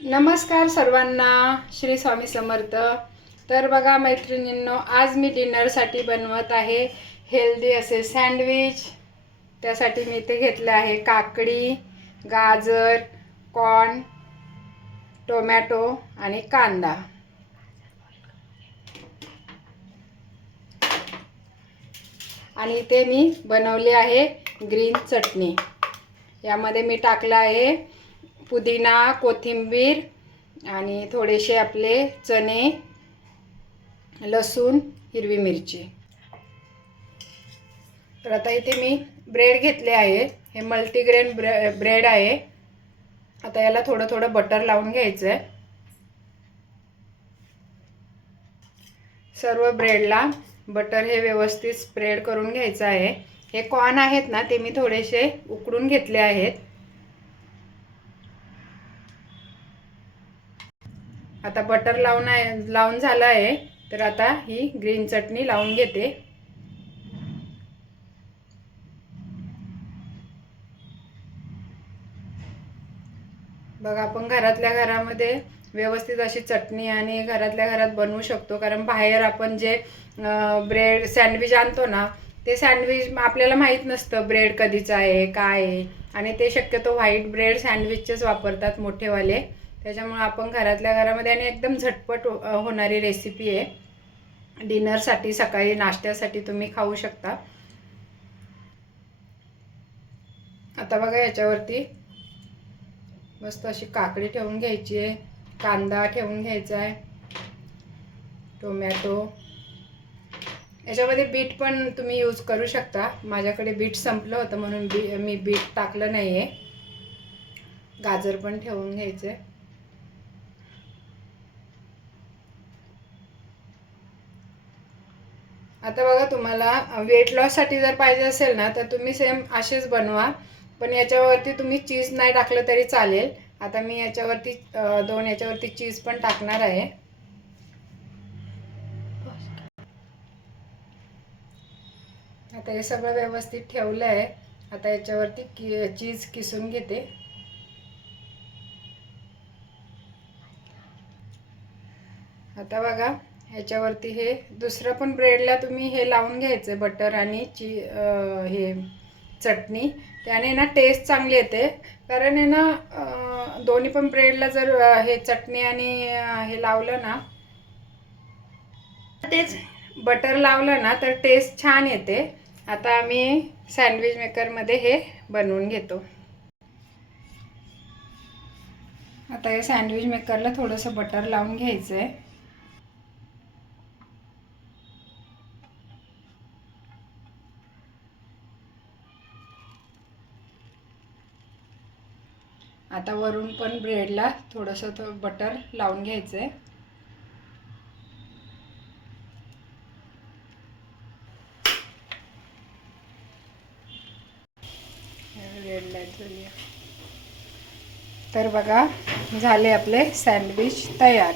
नमस्कार सर्वांना, श्री स्वामी समर्थ। तर बघा मैत्रिणींनो, आज मी डिनरसाठी बनवत आहे हेल्दी असे सँडविच। त्यासाठी मी इथे घेतले आहे काकडी, गाजर, कॉर्न, टोमॅटो आणि कांदा। आणि इथे मी बनवली आहे ग्रीन चटणी। यामध्ये मी टाकला आहे पुदिना, कोथिंबीर आणि थोडेसे आपले चणे, लसूण, हिरवी मिरची। तर आता इथे मी ब्रेड घेतले आहे। हे मल्टीग्रेन ब्रेड आहे। आता याला थोडं थोडं बटर लावून घ्यायचं आहे। सर्व ब्रेडला बटर हे व्यवस्थित स्प्रेड करून घ्यायचं आहे। हे कॉर्न आहेत ना, ते मी थोडेसे उकडून घेतले आहेत। आता बटर लावून झालं आहे। तर आता ही ग्रीन चटणी लावून घेते। बघा, आपण घरातल्या घरामध्ये व्यवस्थित अशी चटणी आणि घरातल्या घरात बनवू शकतो। कारण बाहेर आपण जे ब्रेड सँडविच आणतो ना, ते सँडविच आपल्याला माहीत नसतं ब्रेड कधीचं आहे काय आहे। आणि ते शक्यतो व्हाईट ब्रेड सँडविचचेच वापरतात मोठेवाले। त्याच्यामुळे आपण घरातल्या घरामध्ये आणि एकदम झटपट होणारी रेसिपी आहे। डिनरसाठी, सकाळी नाश्त्यासाठी तुम्ही खाऊ शकता। आता बघा, याच्यावरती मस्त अशी काकडी ठेवून घ्यायची आहे, कांदा ठेवून घ्यायचा आहे, टोमॅटो। याच्यामध्ये बीट पण तुम्ही यूज करू शकता। माझ्याकडे बीट संपलं होतं म्हणून मी बीट टाकलं नाही आहे। गाजर पण ठेवून घ्यायचे। आता बघा, तुम्हाला वेट लॉससाठी जर पाहिजे असेल ना, तर तुम्ही सेम असेच बनवा। पण याच्यावरती तुम्ही चीज नाही टाकलं तरी चालेल। आता मी याच्यावरती याच्यावरती चीज पण टाकणार आहे। आता हे सगळं व्यवस्थित ठेवलं आहे। आता याच्यावरती चीज किसून घेते। आता बघा, ह्याच्यावरती हे दुसरं पण ब्रेडला तुम्ही हे लावून घ्यायचं, बटर आणि हे चटणी। त्याने ना टेस्ट चांगली येते। कारण आहे ना, दोन्ही पण ब्रेडला जर हे चटणी आणि हे लावलं ना, तेच बटर लावलं ना, तर टेस्ट छान येते। आता आम्ही सँडविच मेकरमध्ये हे बनवून घेतो। आता हे सँडविच मेकरला थोडंसं बटर लावून घ्यायचं आहे। आता वरून पण ब्रेडला थोडंसं बटर लावून घ्यायचं आहे। रेड लाईट झाली। तर बघा, झाले आपले सँडविच तयार।